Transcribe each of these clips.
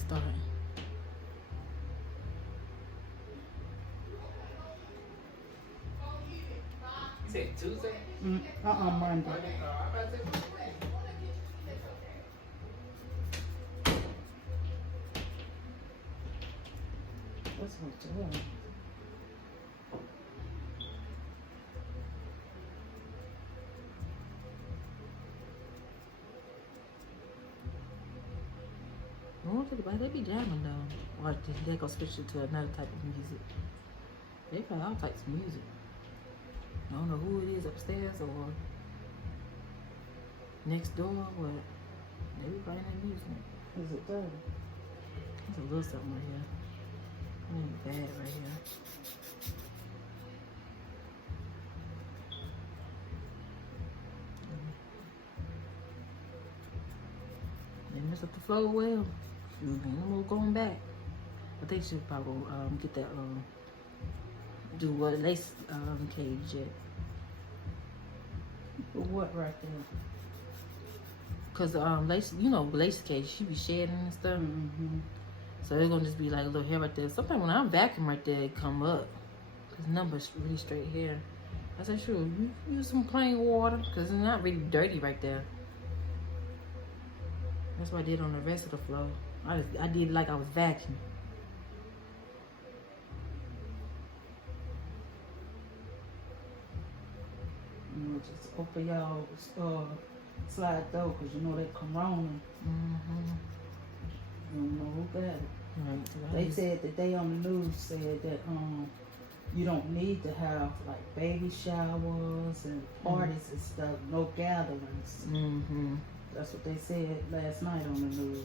start. You said Tuesday? Monday. What's with you? They be jamming though. Or they go switch it to another type of music. They play all types of music. I don't know who it is upstairs or next door, but they be playing that music. Is it dirty? It's a little something right here. It ain't bad right here. They mess up the flow well. We're going back. I think she'll probably get that do what lace cage yet. What right there? Cause lace, lace cage, she be shedding and stuff. So they're gonna just be like a little hair right there. Sometimes when I'm vacuum right there, it come up. Cause numbers really straight hair. I said, sure, you use some plain water, cause it's not really dirty right there. That's what I did on the rest of the floor. I did like I was vacuuming. Just open y'all slide door, cause that corona. You don't know who got it. Right. They said that they on the news said that you don't need to have like baby showers and parties and stuff, no gatherings. That's what they said last night on the news.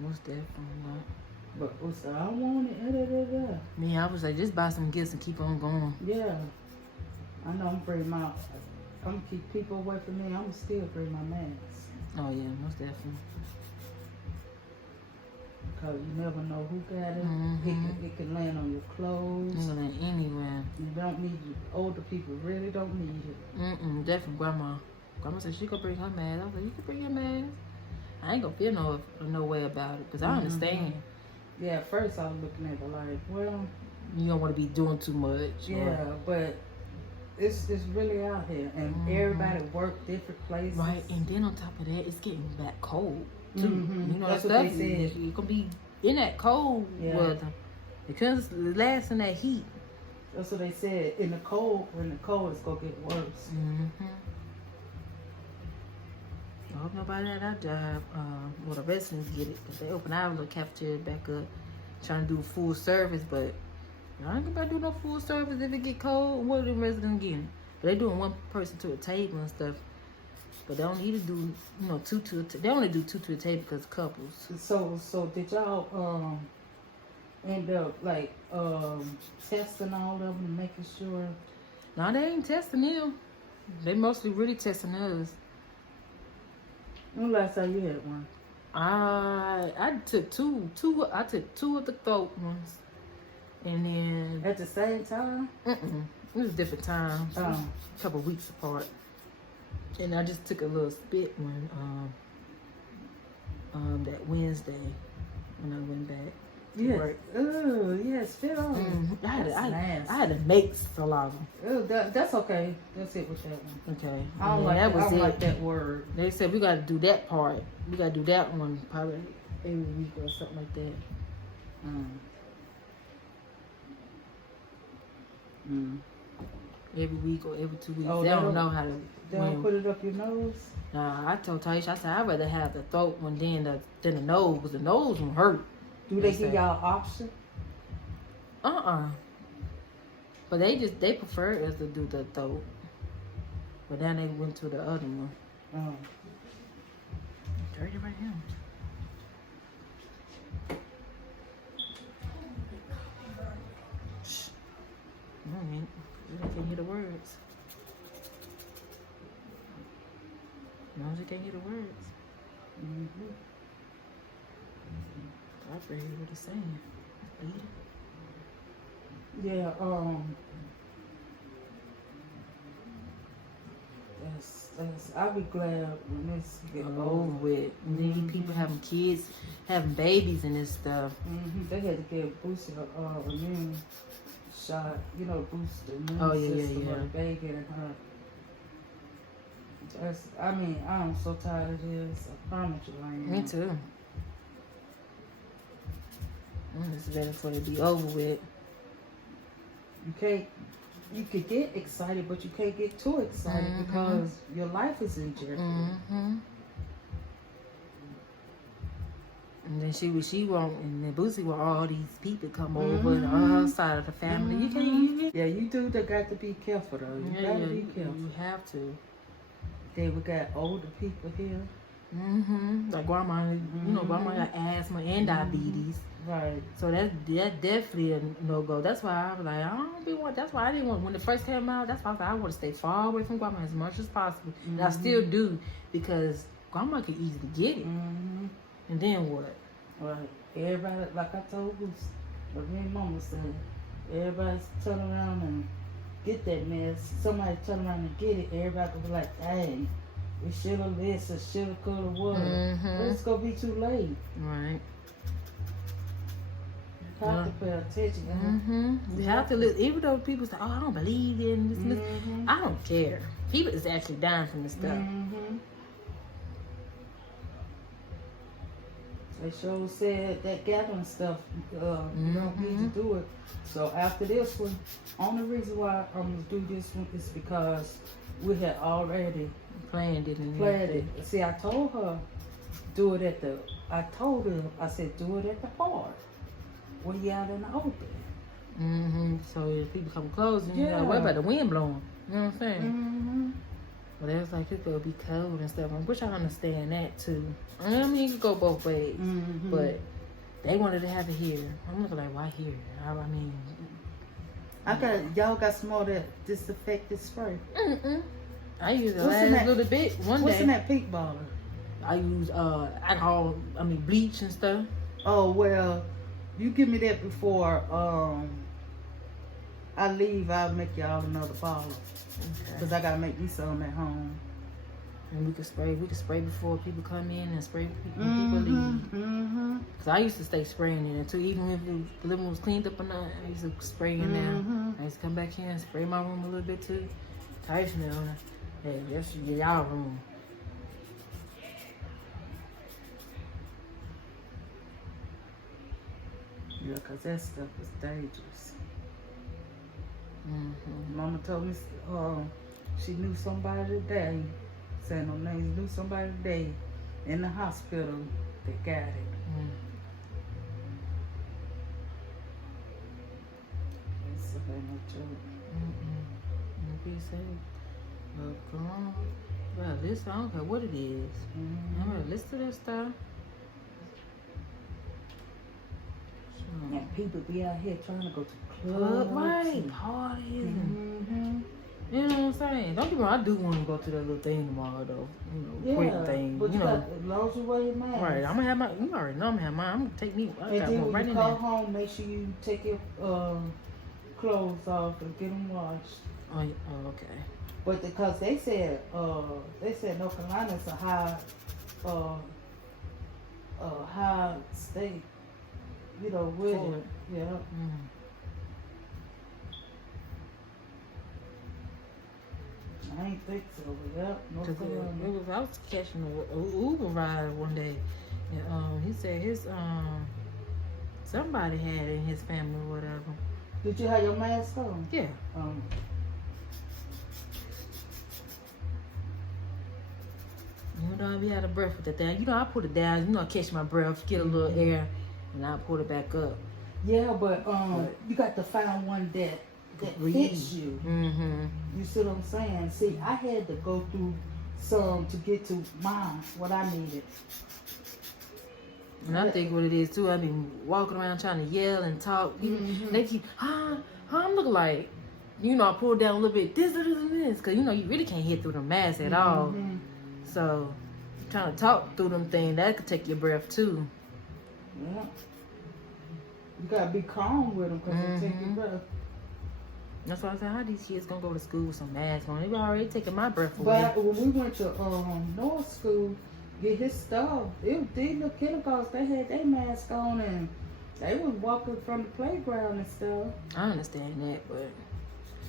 Most definitely. But I want it. Me, I was like, just buy some gifts and keep on going. Yeah. I know I'm bringing I'm gonna keep people away from me. I'm gonna still bring my mask. Oh yeah, most definitely. Because you never know who got it. It can land on your clothes. It can land anywhere. You don't need it. Older people really don't need it. Definitely grandma. Grandma said she could bring her mask. I was like, you can bring your mask. I ain't gonna feel no way about it because I understand. Yeah, at first I was looking at it like, well, you don't want to be doing too much. Yeah, but it's really out here, and everybody work different places. Right, and then on top of that, it's getting back cold too. That's what they said. You can be in that cold weather because it's lasting that heat. That's what they said. In the cold, when the cold, it's gonna get worse. I hope nobody at our job, the residents get it, because they open our little cafeteria back up, trying to do full service, but I ain't gonna do no full service if it get cold. What are the residents getting? But they doing one person to a table and stuff, but they don't need to do, two to a table. They only do two to a table because couples. So did y'all end up like testing all of them and making sure? No, they ain't testing them. They mostly really testing us. When last time you had one? I took two. I took two of the throat ones, and then at the same time. It was different times. A couple weeks apart, and I just took a little spit one. That Wednesday when I went back. Yes. Oh, yes. Spit on. I had to make saliva. Oh, that's okay. That's it with that one. Okay. I don't like that word. They said we got to do that part. We got to do that one probably every week or something like that. Every week or every 2 weeks. They don't know how to. They don't put it up your nose? Nah, I told Taisha, I said I'd rather have the throat one than the nose, because the nose will hurt. Do they give y'all option? But they prefer us to do the throat. But then they went to the other one. Dirty right here. Shh. You can't hear the words. As long as you can't hear the words. I barely hear what he's saying. Yeah, I'll be glad when this get over with. Then people having when kids having babies and this stuff. They had to get boosted immune shot, boost the immune system yeah. of the baby and her. I'm so tired of this. I promise you I am. Me too. It's better for it to be over with. You could get excited, but you can't get too excited because your life is in jeopardy. And then she want, and then Boosie want all these people come over and all side of the family. You can't. Yeah, you do. They got to be careful though. You gotta be careful. You have to. Then we got older people here. Like grandma, grandma got asthma and diabetes. Right. So that's definitely a no-go. That's why I was like, that's why I didn't want, when it first came out, that's why I was like, I want to stay far away from grandma as much as possible. And I still do, because grandma could easily get it. And then what? Right. Everybody, like I told you, what me and mama said, everybody's turn around and get that mess. Somebody turn around and get it, everybody could be like, hey, it should have this, it should have, could have, would have. But it's going to be too late. Right. You have to pay attention. You have to listen. Even though people say, oh, I don't believe in this. I don't care. People is actually dying from this stuff. They sure said that gathering stuff, you don't need to do it. So after this one, only reason why I'm going to do this one is because we had already planned it. See, I told her, do it at the, I said, do it at the park. What are you out in the open? So if people come close, and you know, what about the wind blowing? You know what I'm saying? But it's like it's gonna be cold and stuff. I wish I understand that too. I mean, you could go both ways, but they wanted to have it here. I'm looking like, why here? I mean, y'all got some more that disinfectant spray. I use the last little bit one What's day. in that pink bottle? I use alcohol. I mean bleach and stuff. Oh well, you give me that before I leave. I'll make y'all another bottle. Because I gotta make me some at home. And we can spray before people come in and spray when people leave. Because I used to stay spraying in it too. Even if the living room was cleaned up or not, I used to spray in there. I used to come back here and spray my room a little bit too. Tyson, hey, that's y'all room. Yeah, because that stuff is dangerous. Mama told me she knew somebody today, saying no names, knew somebody today in the hospital that got it. It's no joke. Be safe. But come on. Well, listen, I don't care what it is. I'm gonna listen to that stuff. And people be out here trying to go to clubs. Right, parties. You know what I'm saying? Don't get me wrong, I do want to go to that little thing tomorrow, though. You know, quick thing. But you know, as long as you wear your mask. Right, I'm gonna have my. You already know I'm gonna have mine. I'm gonna take me. I And got then one when right you in come there. home, make sure you take your clothes off and get them washed. Oh, okay. But because they said North Carolina's a high state, with it. Yeah. I ain't think so. Yep. North Carolina. I was catching an Uber ride one day, and he said his somebody had it in his family or whatever. Did you have your mask on? Yeah. You know, if you had a breath with the thing, I put it down. I catch my breath, get a little air, and I pull it back up. Yeah, but you got to find one that fits you. You see what I'm saying? See, I had to go through some to get to mine, what I needed. And I think what it is too, I been walking around trying to yell and talk. They keep, I'm looking like, I pull down a little bit, this, because you really can't hit through the mask at all. So, trying to talk through them things, that could take your breath too. Yeah. You gotta be calm with them because they take your breath. That's why I said, how these kids gonna go to school with some masks on? They already taking my breath away. But when we went to North school, get his stuff. These little kindergartens, they had their mask on and they was walking from the playground and stuff. I understand that, but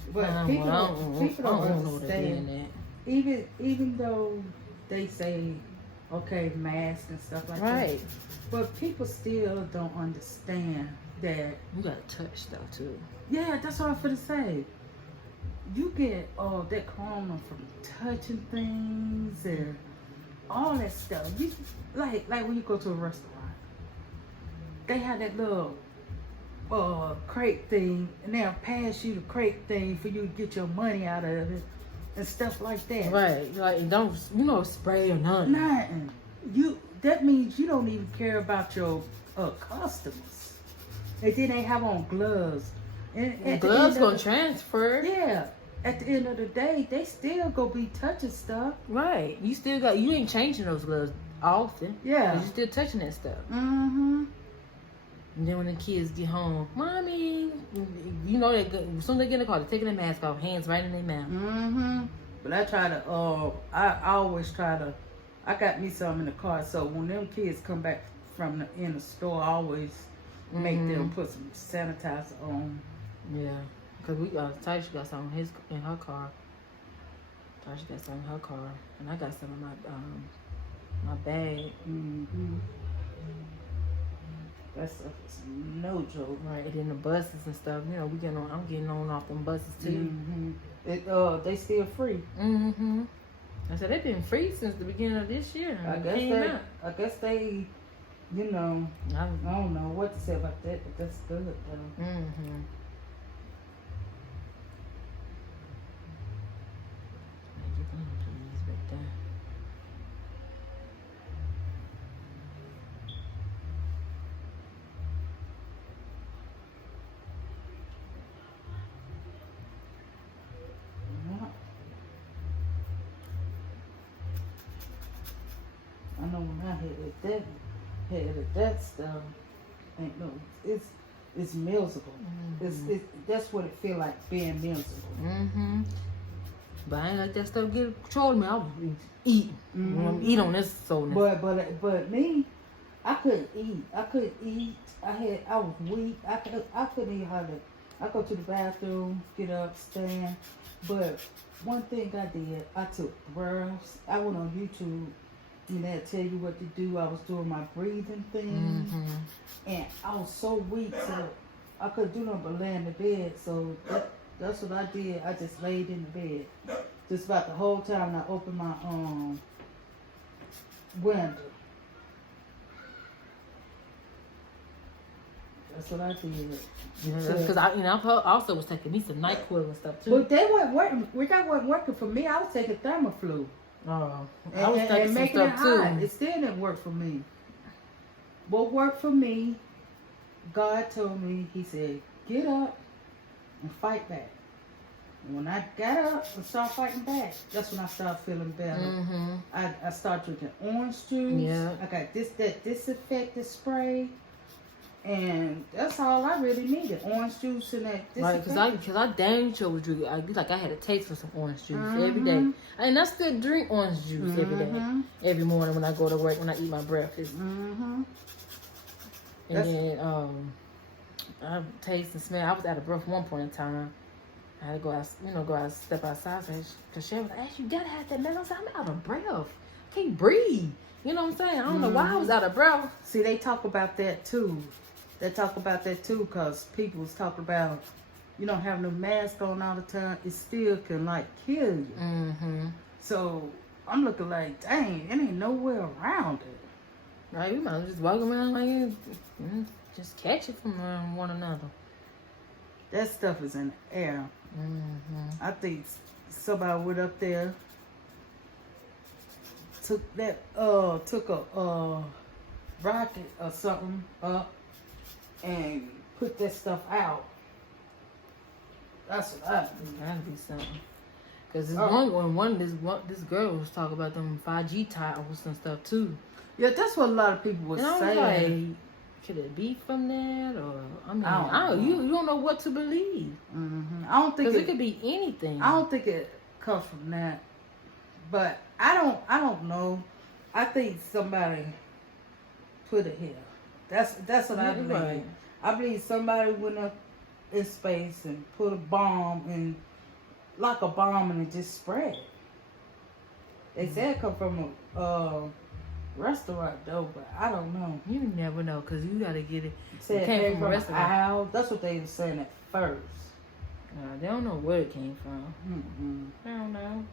People I don't don't know what they're doing understand. Even though they say, okay, masks and stuff like that. that. Right. But people still don't understand that. You gotta touch stuff too. Yeah, that's what I'm finna say. You get that corona from touching things and all that stuff. You like when you go to a restaurant, they have that little crate thing, and they'll pass you the crate thing for you to get your money out of it and stuff like that. Right. Like don't spray or nothing. Nothing. That means you don't even care about your customers. And then they have on gloves. And gloves gonna transfer. Yeah. At the end of the day, they still gonna be touching stuff. Right. You ain't changing those gloves often. Yeah. You still touching that stuff. Mm-hmm. And then when the kids get home, mommy, you know as soon as they get in the car, they're taking their mask off, hands right in their mouth. Mm-hmm. But I try to, I always try to, I got me some in the car, so when them kids come back from in the store, I always make them put some sanitizer on. Yeah. Because Tasha got some in her car. Tasha got some in her car. And I got some in my bag. Mm-hmm. That stuff is no joke. Right. And then the buses and stuff. You know, I'm getting on off them buses too. Mm-hmm. They still free. Mm-hmm. I said they've been free since the beginning of this year. I guess they, you know, I don't know what to say about that, but that's good though. Mm-hmm. I know when I had that stuff, ain't no, it's miserable. Mm-hmm. That's what it feel like being miserable. Mm-hmm. But I ain't let that stuff get control of me. I was eating. Mm-hmm. Eat on this soda. But me, I couldn't eat. I was weak. I couldn't even hardly. I go to the bathroom, get up, stand. But one thing I did, I took breaths. I went on YouTube. And they'll tell you what to do. I was doing my breathing thing. Mm-hmm. And I was so weak, so I couldn't do nothing but lay in the bed. So that's what I did. I just laid in the bed. Just about the whole time I opened my window. That's what I did. Because I also was taking me some NyQuil and stuff too. But they weren't working. That wasn't working for me. I was taking Thermoflu. Oh, I was taking some stuff too. It still didn't work for me. What worked for me, God told me, He said, get up and fight back. And when I got up and started fighting back, that's when I started feeling better. Mm-hmm. I started drinking orange juice. Yeah. I got that disinfectant spray. And that's all I really needed. Orange juice and that disinfectant. Right, because I damn sure was drinking. I had a taste for some orange juice every day. And I still drink orange juice every day. Every morning when I go to work, when I eat my breakfast. And then I taste and smell. I was out of breath one point in time. I had to go out, step outside. Because she was like, you gotta have that medicine. I'm out of breath. Can't breathe. You know what I'm saying? I don't know why I was out of breath. See, they talk about that too. They talk about that too because people was talking about, having a mask on all the time. It still can kill you. Mm-hmm. So I'm looking like, dang, it ain't nowhere around it. Right, we might as well just walk around like just catch it from one another. That stuff is in the air. Mm-hmm. I think somebody went up there, took a rocket or something up and put that stuff out. That's what I think. That'd be something. Cause this girl was talking about them 5G towers and stuff too. Yeah, that's what a lot of people was saying. Like, could it be from that, or you don't know what to believe. Mm-hmm. I don't think because it could be anything. I don't think it comes from that, but I don't know. I think somebody put it here. That's what I believe. Right. I believe somebody went up in space and put a bomb and like a bomb and it just spread. They said it come from a restaurant though, but I don't know. You never know, cause you gotta get it. Said It came from a an restaurant. owl. That's what they were saying at first. They don't know where it came from. Mm-mm. I don't know.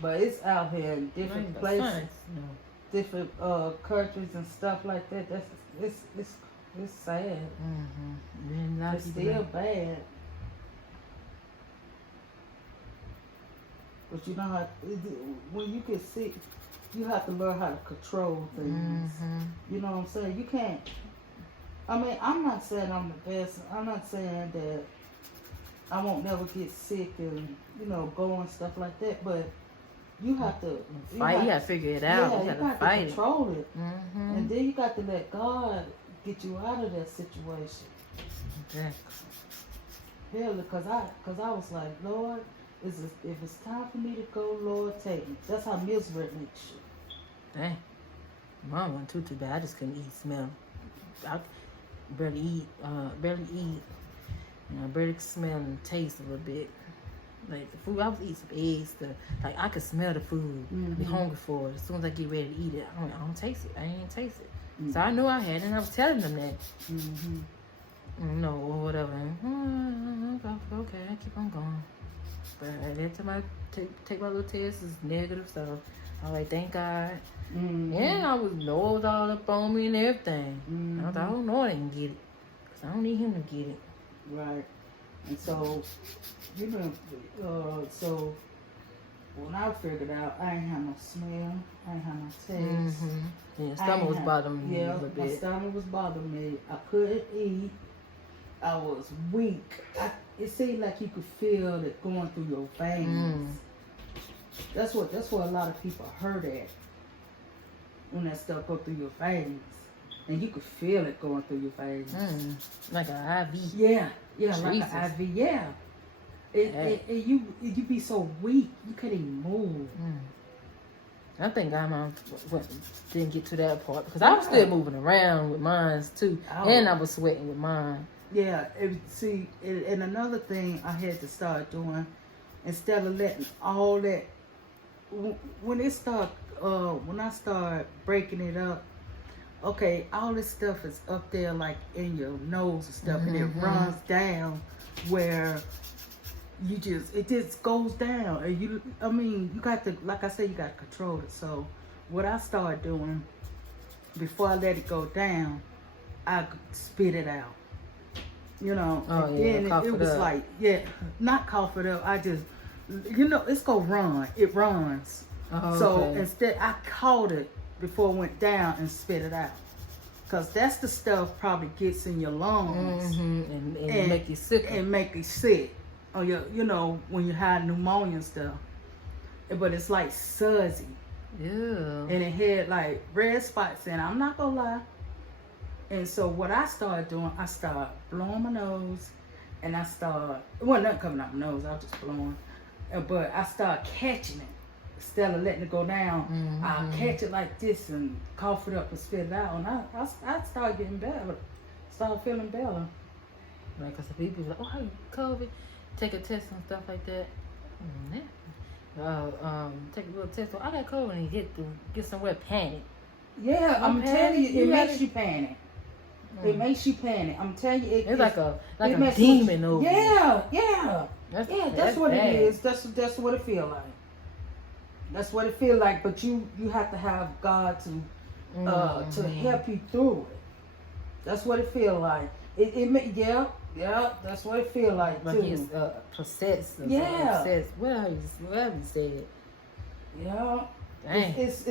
But it's out here in Ain't different no places, science, no. different countries and stuff like that. It's sad. Then not It's people still know. bad. But you know how when you can see, you have to learn how to control things. You know what I'm saying? You can't. I mean, I'm not saying I'm the best. I'm not saying that I won't never get sick and go and stuff like that. But you have to Fight. You gotta figure it out. Yeah, you you gotta got to fight it. control it, and then you got to let God get you out of that situation. Exactly. Yeah, because I was like, Lord, if it's time for me to go, Lord, take me. That's how Mills makes you. Dang. Mine wasn't too bad. I just couldn't eat, smell. I barely eat. Barely smell and taste a little bit. Like the food, I was eating some eggs. Like I could smell the food. Be hungry for it. As soon as I get ready to eat it, I don't taste it. I ain't taste it. So I knew I had it, and I was telling them that. No, or whatever. Okay, I keep on going. But every time I take my little test, it's negative. So I was like, thank God. And I was nose all up on me and everything. I was like, oh no, I didn't get it. Because I don't need him to get it. Right. And so, so when I figured out I ain't have no smell, I ain't have no taste. Yeah, stomach was bothering me a little my bit. stomach was bothering me. I couldn't eat. I was weak. It seemed like you could feel it going through your veins. That's what a lot of people hurt at when that stuff go through your veins, and you could feel it going through your veins. Like an IV. Yeah, Jesus. like an IV. Yeah. You be so weak, you can't even move. I think didn't get to that part because I was still moving around with mine too, and I was sweating with mine. Yeah, and another thing I had to start doing, instead of letting all that, when I start breaking it up, okay, all this stuff is up there like in your nose and stuff, and it runs down where it just goes down, and you got to, like I said, you got to control it. So what I started doing before I let it go down, I spit it out. And then it was like, not cough it up. I just, it's gonna run. It runs. So instead, I caught it before it went down and spit it out. Because that's the stuff probably gets in your lungs and make you sick. And make you sick. Or when you have pneumonia and stuff. But it's like sudsy. Yeah. And it had like red spots in it. I'm not gonna lie. And so what I started doing, I started blowing my nose, and nothing coming out my nose, I was just blowing. But I started catching it. Instead of letting it go down, I'll catch it like this and cough it up and spit it out. And I started getting better. Started feeling better. Right, because the people like, oh, you COVID, take a test and stuff like that. Take a little test. So I got COVID and you get somewhere panic. Yeah, I'm telling you, it makes you panic. It makes you panic. I'm telling you, it's like a demon over. Yeah. That's what bad. it is. That's what it feel like. That's what it feel like. But you have to have God to help you through it. That's what it feel like. That's what it feel like too. Like he's possessed. Whatever you said. Yeah. Dang. It's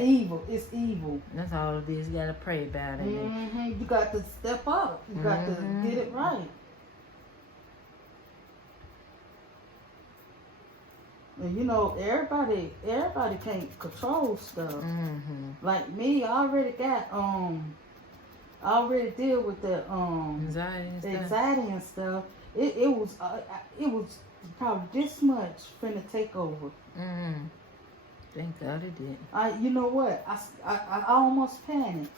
evil. It's evil. That's all it is. You gotta pray about it. You got to step up. You got to get it right. And everybody can't control stuff. Like me, I already deal with the anxiety and stuff. It was probably this much finna take over. Thank God it didn't. You know what? I almost panicked,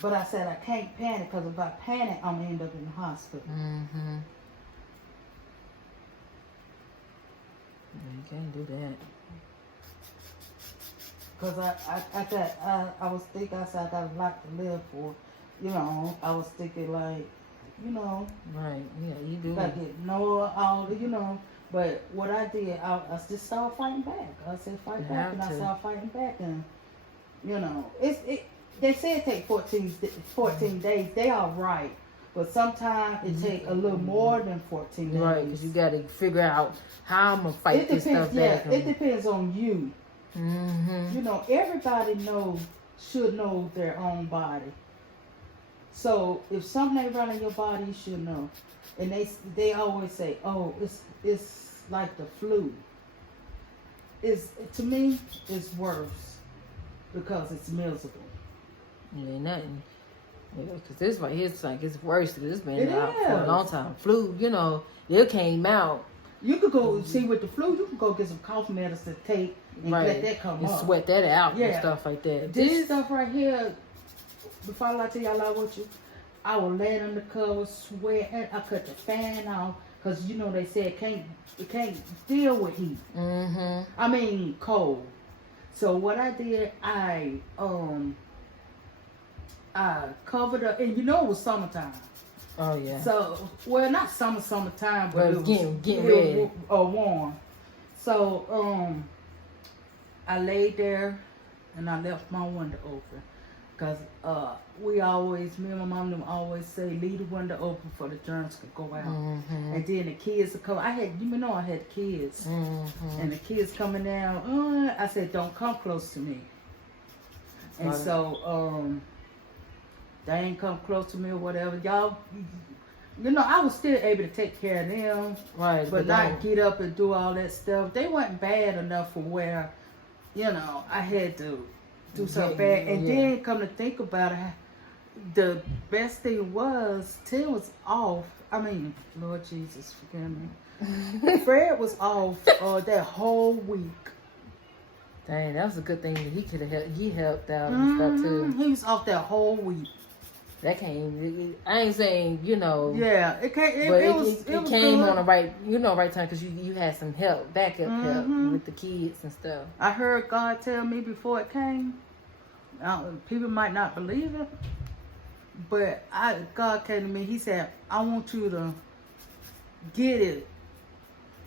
but I said I can't panic because if I panic, I'm gonna end up in the hospital. Mm-hmm. You can't do that. Cause I was thinking, I said I got a lot to live for. You know, I was thinking like, you know, Right? Yeah, you do. gotta get all the, you know. But what I did, I just started fighting back. I said fight You back, have and I to. started fighting back, and you know, they say it take 14 days. They are right, but sometimes it take a little more than 14 days. Right, because you got to figure out how I'm gonna fight this stuff back. It depends on you. Mm-hmm. You know, everybody should know their own body. So if something ain't right in your body, you should know. And they always say, "Oh, it's like the flu." To me, it's worse because it's miserable. Yeah, nothing. Because this right here, it's like it's worse. It's been It out for a is. long time. Flu, you know, it came out. You could go see with the flu. You can go get some cough medicine to take and Right. let that come And up. sweat that out and Yeah. stuff like that. This stuff right here, before I lie to y'all, I want you. I will lay it on the cover, sweat, and I cut the fan off because you know they said it can't deal with heat. Mm-hmm. I mean cold. So what I did, I covered up, and you know it was summertime. Oh yeah. So not summertime, but Well, it was getting ready. warm. So I laid there and I left my window open. Cause me and my mom them always say, leave the window open for the germs could go out. Mm-hmm. And then the kids would come. I had kids. Mm-hmm. And the kids coming down, I said, don't come close to me. And Right. so, they ain't come close to me or whatever. Y'all, you know, I was still able to take care of them. Right, But not get up and do all that stuff. They weren't bad enough for where, you know, I had to do something bad. And then come to think about it, the best thing was, Tim was off. I mean, Lord Jesus, forgive me. Fred was off that whole week. Dang, that was a good thing that he could have helped. He helped out and stuff too. He was off that whole week. That came. I ain't saying Yeah, it came. But It was came good. on the right time because you had some help, backup help with the kids and stuff. I heard God tell me before it came. People might not believe it, but God came to me. He said, "I want you to get it,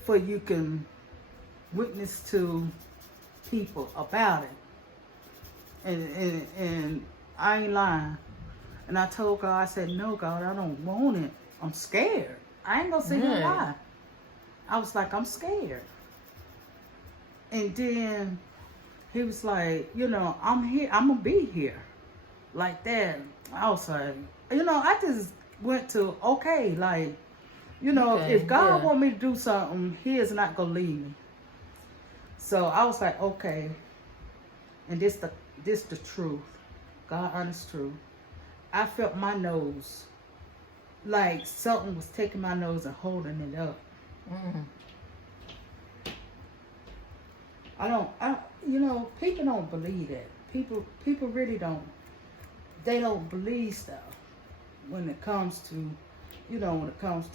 for you can witness to people about it." And I ain't lying. And I told God, I said, "No, God, I don't want it. I'm scared. I ain't gonna sit here and lie." I was like, "I'm scared." And then he was like, "I'm here. I'm gonna be here," like that. I was like, I just went to okay, like, Okay, if God yeah. want me to do something, He is not gonna leave me. So I was like, okay, and this the truth, God honest truth. I felt my nose, like something was taking my nose and holding it up. Mm. People don't believe that. People really don't. They don't believe stuff when it comes to,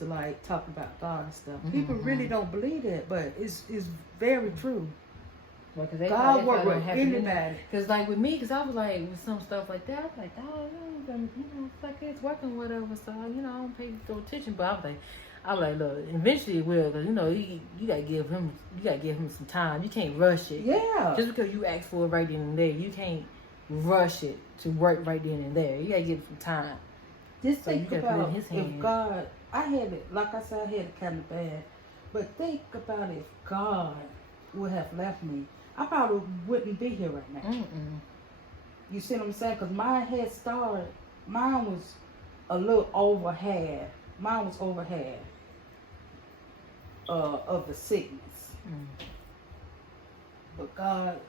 like talking about God and stuff. People really don't believe that, but it's very true. Well, God work with anybody. Because like with me, because I was like with some stuff like that, I was like, oh, it's like it's working whatever. So I don't pay no attention. But I was like, look, eventually it will. Because you gotta give him some time. You can't rush it. Yeah. Just because you ask for it right then and there, you can't rush it to work right then and there. You gotta give it some time. Just So think you gotta put it about in his if hand. God, I had it, like I said, I had it kind of bad. But think about if God would have left me, I probably wouldn't be here right now. Mm-mm. You see what I'm saying? Because mine was a little over half. Mine was over half of the sickness. Mm. But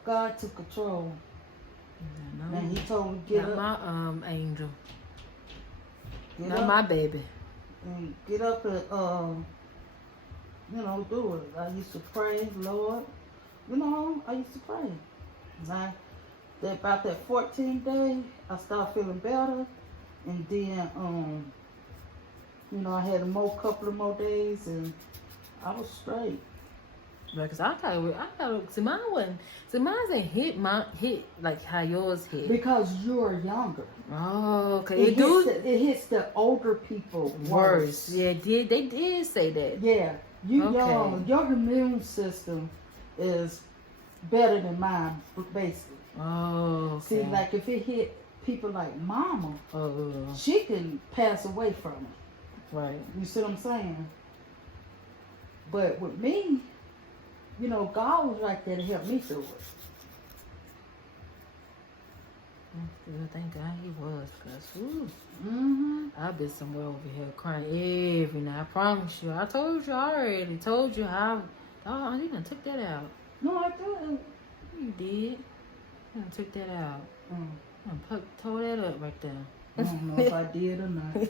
God took control. No, And He told me, get not up. my angel. Get Not up. my baby. And get up and do it. I used to pray, Lord. I used to pray. Now, about that 14th day, I started feeling better, and then I had a couple of more days, and I was straight. Because I thought, see, mine ain't hit like how yours hit. Because you're younger. Oh, okay. It hits the older people worse. Yeah, they did say that. Yeah, you Okay. young. Your immune system is better than mine, basically. Oh, okay. See, like if it hit people like Mama, she can pass away from it. Right. You see what I'm saying? But with me, God was right there to help me through it. Thank God he was, because I've been somewhere over here crying every night. I promise you. I told you already. Told you how. Oh, you done took that out. No, I didn't. You did. You done took that out. Tore that up right there. I don't know if I did or not.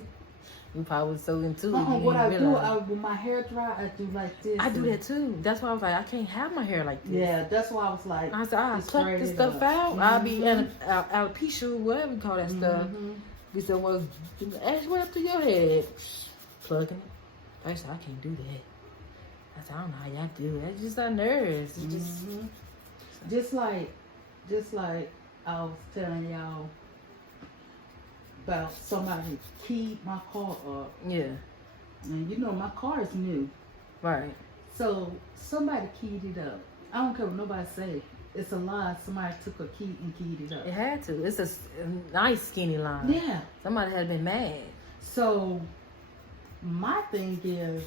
You probably was so into it. What I do, when my hair dry, I do like this. I do that too. That's why I was like, I can't have my hair like this. Yeah, that's why I was like, I said, I'll pluck this stuff out. I'll be alopecia, whatever you call that stuff. Be somewhere, halfway up to your head, plugging it. I said, I can't do that. I said, I don't know how y'all do it. That's just our nerves. It's just like I was telling y'all about somebody keyed my car up. Yeah. And my car is new. Right. So somebody keyed it up. I don't care what nobody say. It's a lie. Somebody took a key and keyed it up. It had to. It's a nice skinny line. Yeah. Somebody had been mad. So my thing is,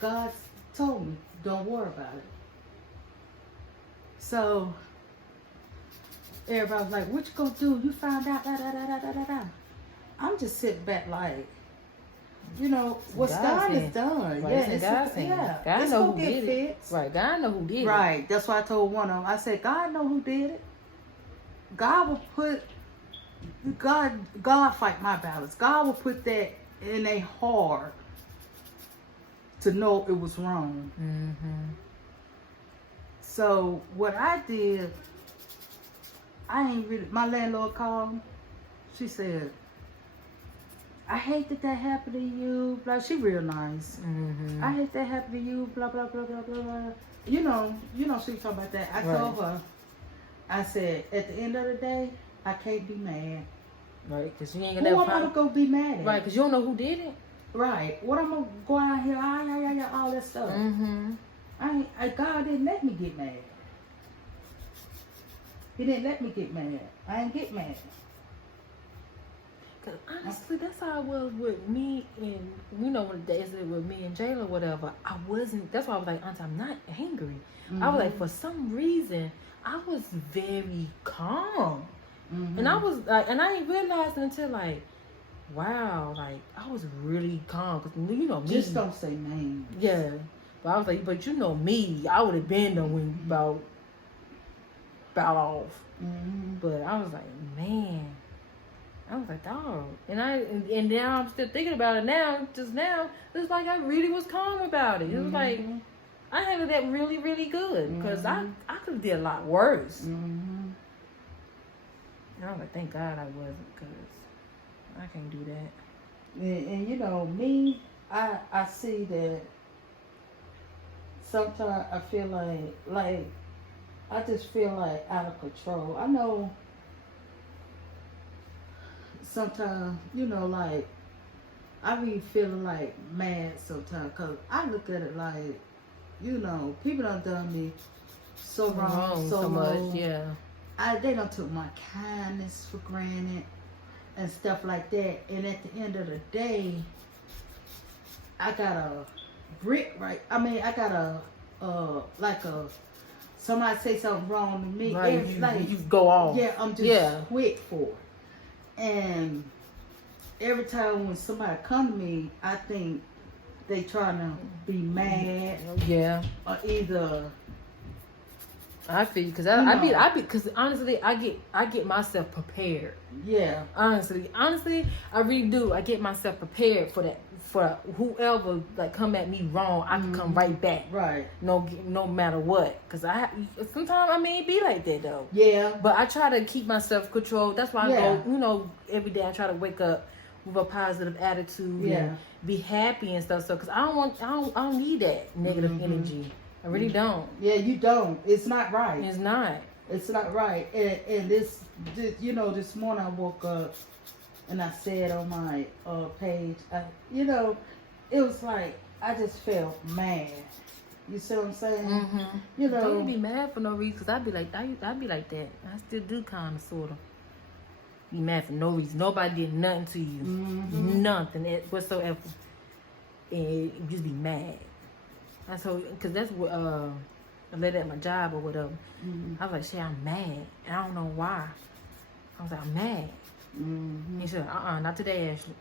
God told me, don't worry about it. So everybody's like, what you gonna do? You found out, da da da da da da da. I'm just sitting back like, what's done is done. Right. Yeah, God it's know gonna who get did fixed. it. Right, God know who did it. Right, that's why I told one of them. I said, God know who did it. God fight my battles. God will put that in a heart to know it was wrong. So what I did, my landlord called. She said, I hate that happened to you. Blah, she real nice. I hate that happened to you. Blah blah blah blah blah blah. She was talking about that. I told her, I said, at the end of the day, I can't be mad. Right, because you ain't Who gonna am I gonna go be mad at? Right, because you don't know who did it. Right. What I'm gonna go out here, all that stuff. God didn't let me get mad. He didn't let me get mad. I ain't get mad. Cause honestly, that's how it was with me and when the days with me and Jayla, whatever. I wasn't. That's why I was like, Auntie, I'm not angry. I was like, for some reason, I was very calm, and I was like, and I didn't realize it until like, wow, like I was really calm. Cause me. Just don't say names. Yeah, but I was like, but me, I would have been the one about off. But I was like, man. I was like, dog. And now I'm still thinking about it now. Just now, it's like I really was calm about it. It was like, I handled that really, really good. Because I could have did a lot worse. And I was like, thank God I wasn't. Because I can't do that. And me, I see that sometimes I feel like, I just feel like out of control. I know sometimes, like, I be feeling like mad sometimes because I look at it like, people done me so wrong, so much, yeah. They done took my kindness for granted and stuff like that. And at the end of the day, I got a brick right. I mean, I got somebody say something wrong to me. Right, you go off. Yeah, I'm just quick for it. And every time when somebody come to me, I think they trying to be mad. Yeah. Or either. I feel because because honestly, I get myself prepared. Yeah. Honestly, I really do. I get myself prepared for that for whoever like come at me wrong, I can come right back. Right. No matter what. Cause sometimes it be like that though. Yeah. But I try to keep my self control. That's why I go, every day I try to wake up with a positive attitude and be happy and stuff. So, cause I don't need that negative energy. I really don't. Yeah, you don't. It's not right. It's not. It's not right. And this this morning I woke up and I said on my page, it was like I just felt mad. You see what I'm saying? Mm-hmm. Don't be mad for no reason. Cause I'd be like that. I still do kind of sort of be mad for no reason. Nobody did nothing to you, nothing whatsoever, and you just be mad. Cause that's what a lady at my job or whatever. I was like, shit, I'm mad, and I don't know why. I was like, I'm mad. He said, not today, Ashley.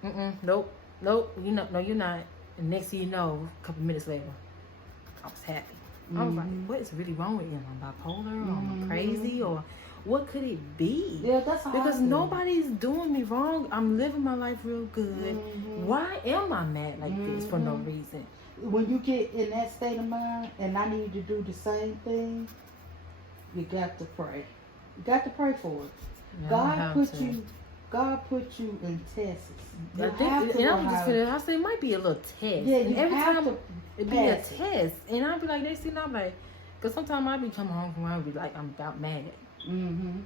Nope. No, you're not. And next thing you know, a couple minutes later, I was happy. I was like, what is really wrong with you? Am I bipolar? Or am I crazy? Or what could it be? Yeah, that's how because nobody's doing me wrong. I'm living my life real good. Why am I mad like this for no reason? When you get in that state of mind, and I need to do the same thing, you got to pray. You got to pray for it. Yeah, God put you in tests. I say it might be a little test. Yeah, and every time it be a it. test, and I'll be like, next thing I'm like, because sometimes I be coming home from work, I be like, I'm about mad.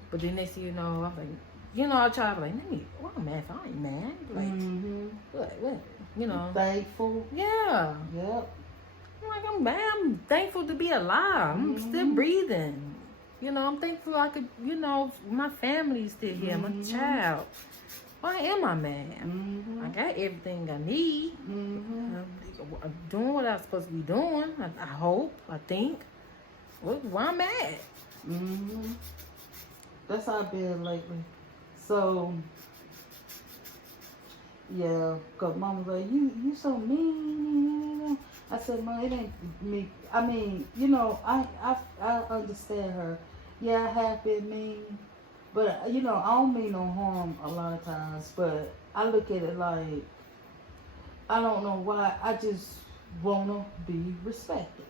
But then next thing you know, I'm like, I try to be like, what I'm mad for? I ain't mad. Like, what? Thankful. Yeah. Yep. I'm like, I'm mad. I'm thankful to be alive. I'm still breathing. I'm thankful I could, my family's still here, my child. Why am I mad? I got everything I need. I'm doing what I'm supposed to be doing. I hope, I think. Why I'm mad? That's how I've been lately. So, yeah, because Mama's like, you so mean. I said, Mom, it ain't me. I mean, I understand her. Yeah, I have been mean. But, I don't mean no harm a lot of times. But I look at it like, I don't know why. I just want to be respected.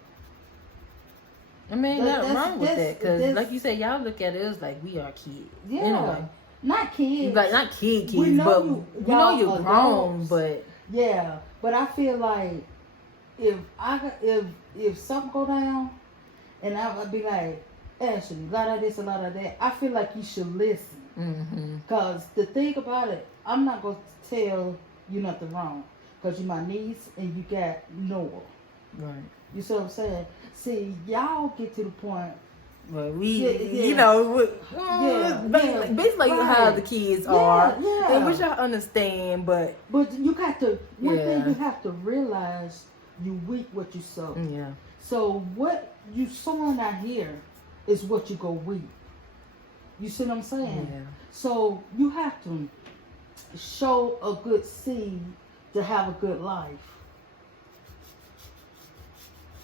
Nothing wrong with that. Because, like you said, y'all look at it as like we are kids. Yeah. Anyway. Not kids. Like, not kids, but we know you're grown, but... Yeah, but I feel like if something go down, and I'd be like, Ashley, a lot of this, a lot of that, I feel like you should listen. Because the thing about it, I'm not going to tell you nothing wrong. Because you're my niece, and you got Noah. Right. You see what I'm saying? See, y'all get to the point. Well, basically how the kids are. Yeah. And which I understand, but you got to, one thing you have to realize, you reap what you sow. Yeah. So what you sowing out here is what you go reap. You see what I'm saying? Yeah. So you have to show a good seed to have a good life.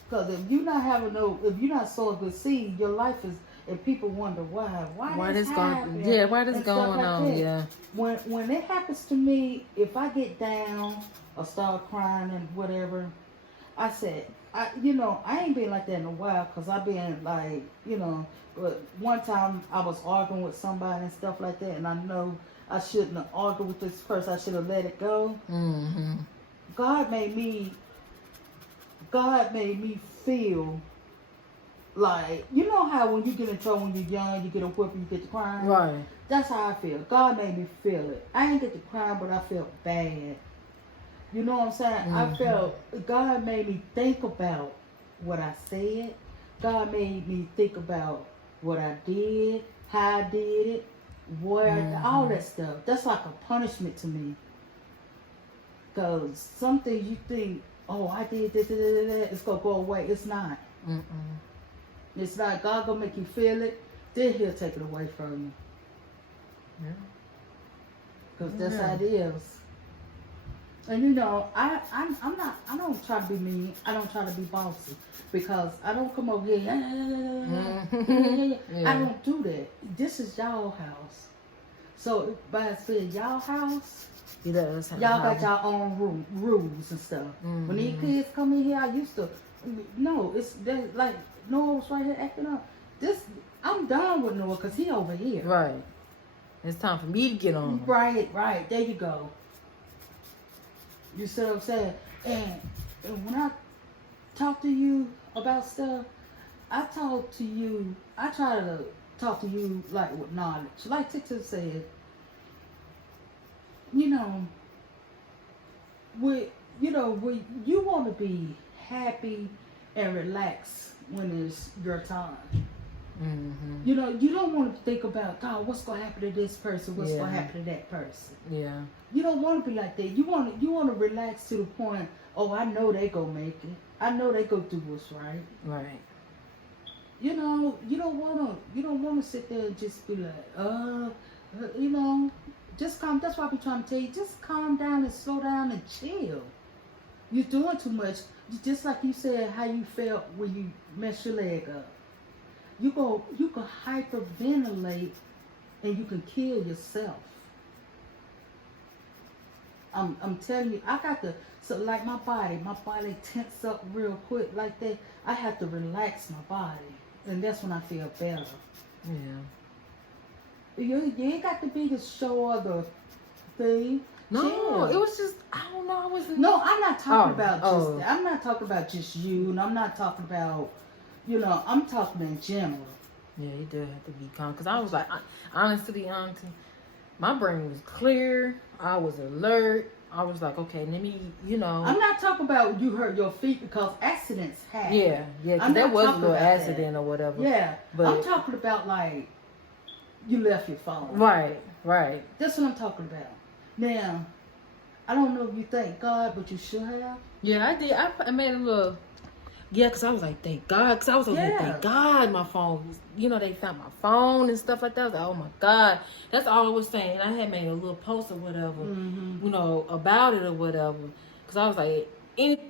Because if you're not sowing good seed, your life is, and people wonder why this happening? Why this going on? Yeah. When it happens to me, if I get down or start crying and whatever, I said, I ain't been like that in a while, because I've been like, but one time I was arguing with somebody and stuff like that, and I know I shouldn't have argued with this person. I should have let it go. God made me feel like, how when you get in trouble when you're young, you get a whip and you get to crying? Right. That's how I feel. God made me feel it. I ain't get to cry, but I felt bad. You know what I'm saying? I felt, God made me think about what I said. God made me think about what I did, how I did it, all that stuff. That's like a punishment to me. Because some things you think, oh, I did this, it's going to go away. It's not. It's not. God going to make you feel it, then he'll take it away from you. Yeah. Because that's how it is. And I don't try to be mean. I don't try to be bossy. Because I don't come over here, I don't do that. This is y'all house. So by saying y'all house, You let us have Y'all got y'all own rules and stuff. When these kids come in here, I used to. No, it's like Noah was right here acting up. I'm done with Noah because he over here. Right. It's time for me to get on. Right. There you go. You see what I'm saying? And when I talk to you about stuff, I try to talk to you like with knowledge. Like Tita said, when you want to be happy and relaxed when it's your time. Mm-hmm. You don't want to think about, God, what's going to happen to this person? What's going to happen to that person? Yeah. You don't want to be like that. You want to relax to the point, oh, I know they going to make it. I know they going to do what's right. Right. You don't want to sit there and just be like, just calm. That's why I be trying to tell you, just calm down and slow down and chill. You're doing too much. Just like you said, how you felt when you messed your leg up. You can hyperventilate and you can kill yourself. I'm telling you, like my body tense up real quick like that. I have to relax my body, and that's when I feel better. Yeah. You ain't got to be the show or the thing. No, Chill. it was just, I don't know. No, I'm not talking about just that. I'm not talking about just you, and I'm not talking about, I'm talking in general. Yeah, you do have to be calm. Because I was like, honestly, auntie, my brain was clear. I was alert. I was like, okay, let me, I'm not talking about you hurt your feet because accidents happen. Yeah, because there was a little accident or whatever. Yeah, but I'm talking about like, you left your phone. Right. That's what I'm talking about. Now, I don't know if you thank God, but you should have. Yeah, I did. I made a little... Yeah, because I was like, thank God. Because I was like, thank God my phone was... they found my phone and stuff like that. I was like, oh my God. That's all I was saying. I had made a little post or whatever, about it or whatever. Because I was like, anything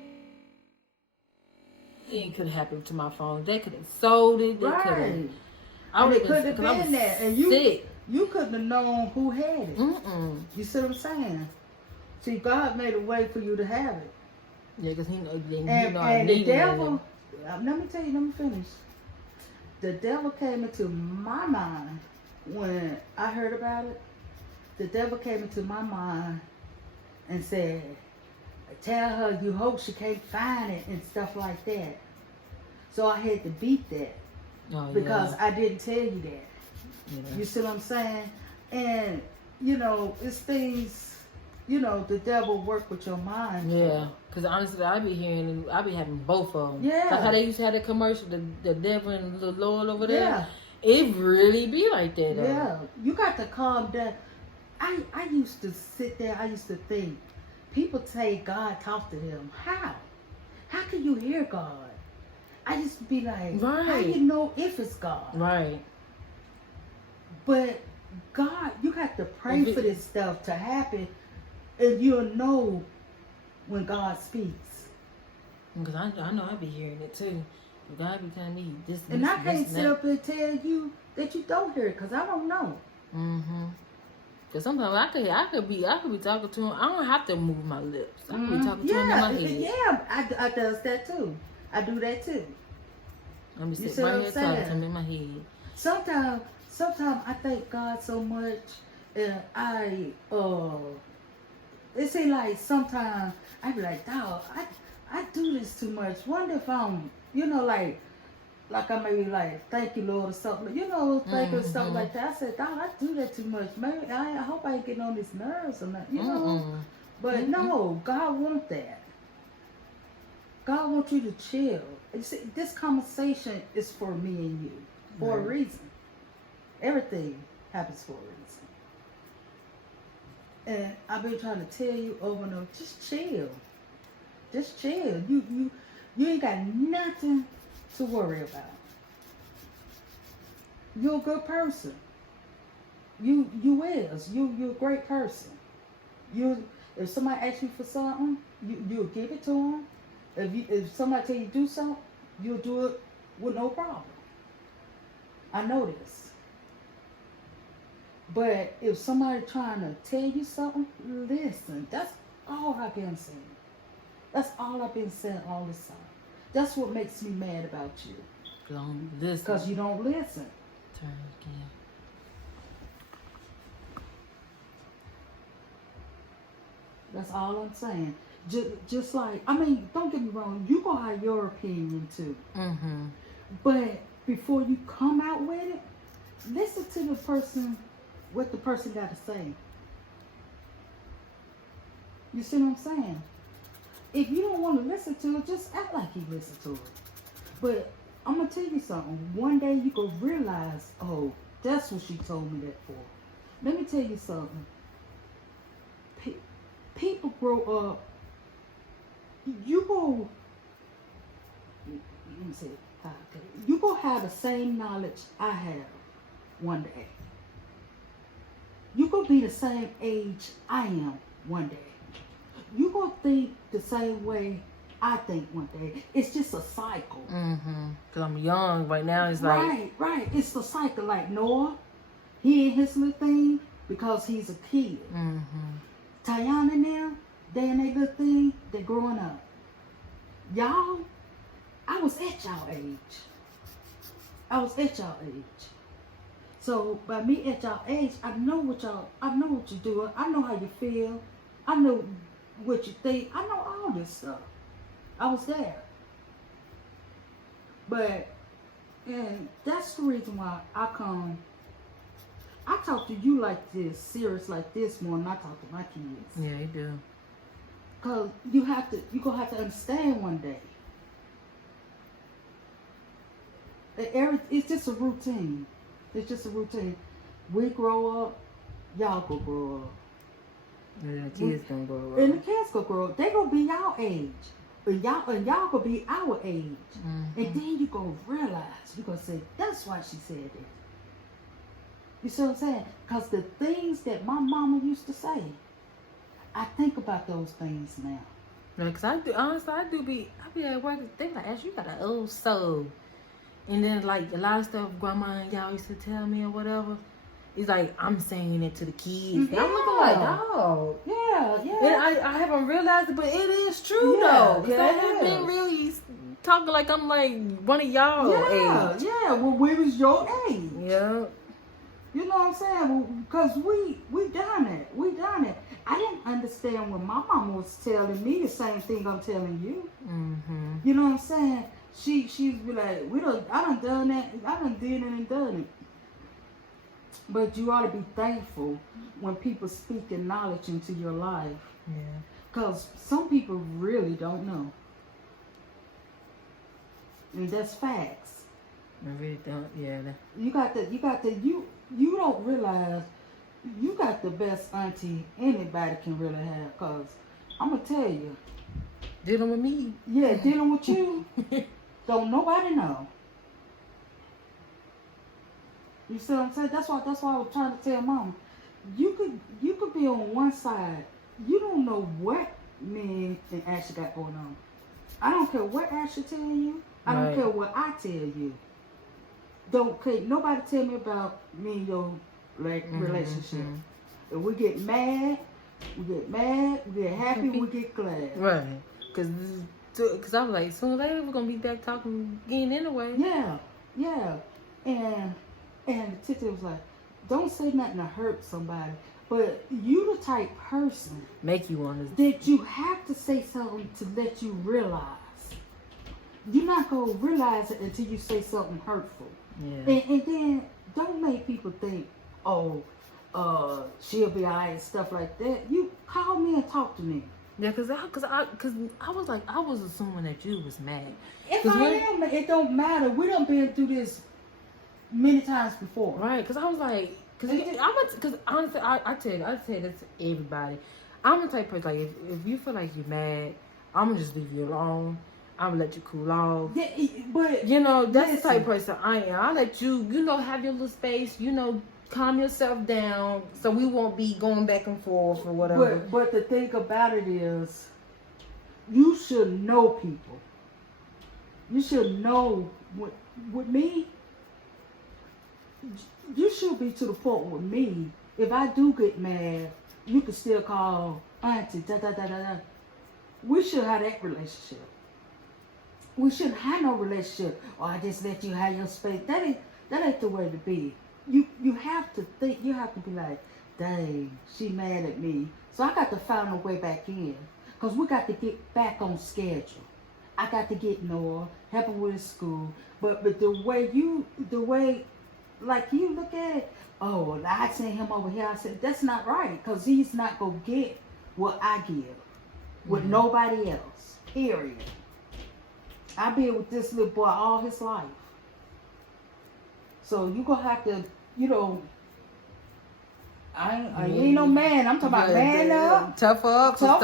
could have happened to my phone. They could have sold it. They could have... It could have been that. And you couldn't have known who had it. Mm-mm. You see what I'm saying? See, God made a way for you to have it. Yeah, because he know and the devil, let me finish. The devil came into my mind when I heard about it. The devil came into my mind and said, tell her you hope she can't find it and stuff like that. So I had to beat that because I didn't tell you that. Yeah. You see what I'm saying? And, it's things... the devil work with your mind. Yeah, because honestly, I be having both of them. Yeah. Like how they used to have the commercial, the devil and the Lord over there. Yeah. It really be like that, though. Yeah. You got to calm down. I used to sit there, I used to think, people say God talk to them. How? How can you hear God? I used to be like, how you know if it's God? Right. But God, you got to pray for this stuff to happen. And you'll know when God speaks. Because I know I be hearing it too. God be telling me this. And I can't sit up and tell you that you don't hear it because I don't know. Mm-hmm. Because sometimes I could be talking to him. I don't have to move my lips. I can be talking to him in my head. Yeah, I does that too. I do that too. I'm just sitting right here talking to him in my head. Sometimes I thank God so much, and it seems like sometimes I be like, dog, I do this too much. Wonder if I'm, like I maybe like, thank you, Lord, or something. Thank you, or something like that. I said, dog, I do that too much. Maybe I hope I ain't getting on his nerves or nothing, But no, God wants that. God wants you to chill. You see, this conversation is for me and you for a reason. Everything happens for a reason. And I've been trying to tell you over and over, just chill. Just chill. You ain't got nothing to worry about. You're a good person. You're a great person. If somebody asks you for something, you'll give it to them. If somebody tell you to do something, you'll do it with no problem. I know this. But if somebody trying to tell you something, listen. That's all I've been saying. That's all I've been saying all this time. That's what makes me mad about you. Don't listen. Because you don't listen. Turn it again. That's all I'm saying. Just like, I mean, don't get me wrong. You gonna have your opinion too. Mm-hmm. But before you come out with it, listen to the person, what the person got to say. You see what I'm saying? If you don't want to listen to it, just act like you listen to it. But I'm going to tell you something. One day you going to realize, oh, that's what she told me that for. Let me tell you something. People grow up. You go, let me say it. You go have the same knowledge I have one day. You go be the same age I am one day. You gonna think the same way I think one day. It's just a cycle. Mm-hmm. Cause I'm young right now. It's like right. It's the cycle. Like Noah, he in his little thing because he's a kid. Mm-hmm. Tiana and them, they in their little thing. They growing up. Y'all, I was at y'all age. So by me at y'all age, I know what you're doing. I know how you feel. I know what you think. I know all this stuff. I was there. But, and that's the reason why I talk to you like this, serious like this more than I talk to my kids. Yeah, you do. Cause you're gonna have to understand one day. It's just a routine. It's just a routine. We grow up, y'all go grow up. Yeah, the kids gonna grow up. And the kids gonna grow up. They gonna be y'all age. And y'all gonna be our age. Mm-hmm. And then you gonna realize, you gonna say, that's why she said it. You see what I'm saying? Because the things that my mama used to say, I think about those things now. Yeah, cause I be at work. They like, Ash, you got an old soul. And then like a lot of stuff grandma and y'all used to tell me or whatever. It's like I'm saying it to the kids. Yeah. I'm looking like, dog. Yeah. And I haven't realized it, but it is true though. Cause I haven't been really talking like I'm like one of y'all age. Yeah. Well, we was your age. Yeah. You know what I'm saying? Because we done it. I didn't understand when my mama was telling me the same thing I'm telling you. Mm-hmm. You know what I'm saying? She'd be like, I done done that. I done did it and done it. But you ought to be thankful when people speak in knowledge into your life. Yeah. Because some people really don't know. And that's facts. I really don't. Yeah. You don't realize you got the best auntie anybody can really have. Because I'm going to tell you. Dealing with me. Yeah, dealing with you. Don't nobody know. You see what I'm saying? That's why I was trying to tell Mama. You could be on one side. You don't know what me and Ashley got going on. I don't care what Ashley tell you. I don't care what I tell you. Nobody tell me about me and your relationship. If we get mad, we get happy, we get glad. Right. Cause I was like, sooner or later we're gonna be back talking again anyway. Yeah. And Titi was like, don't say nothing to hurt somebody. But you the type person make you want that you have to say something to let you realize. You're not gonna realize it until you say something hurtful. Yeah. And then don't make people think, oh, she'll be alright and stuff like that. You call me and talk to me. Yeah, cause I was like, I was assuming that you was mad. If I am, it don't matter. We done been through this many times before. Right, cause I was like, cause honestly, I tell you this to everybody. I'm the type of person, like, if you feel like you're mad, I'm gonna just leave you alone. I'm gonna let you cool off. Yeah, but you know, that's the type of person I am. I let you, have your little space, calm yourself down so we won't be going back and forth or whatever. But the thing about it is, you should know people. You should know with me. You should be to the point with me if I do get mad, you can still call auntie, da da da da da. We should have that relationship. We shouldn't have no relationship. Oh, I just let you have your space. That ain't the way to be. You have to think. You have to be like, dang, she mad at me. So I got to find a way back in, cause we got to get back on schedule. I got to get Noah, help him with his school. But the way, like you look at it, oh, I sent him over here. I said that's not right, cause he's not gonna get what I give with nobody else. Period. I've been with this little boy all his life. So you gonna have to, I ain't no man. I'm talking about man up. Tough up. Suck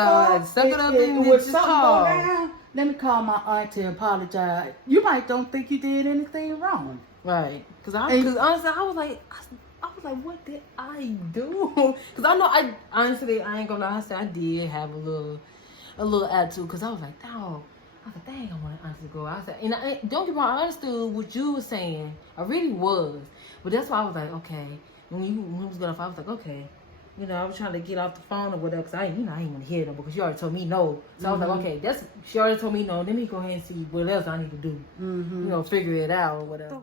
it up and when just something call. go down, let me call my auntie and apologize. You might don't think you did anything wrong. Right. Because honestly, I was like, what did I do? Because I ain't gonna lie, I did have a little attitude. Because I was like, dang, I want to honestly go. I said, and don't get me wrong, I understood what you were saying. I really was. But that's why I was like, okay. When we was going off, I was like, okay. I was trying to get off the phone or whatever. Because I didn't want to hear them because she already told me no. So I was like, okay, she already told me no. Let me go ahead and see what else I need to do. Figure it out or whatever.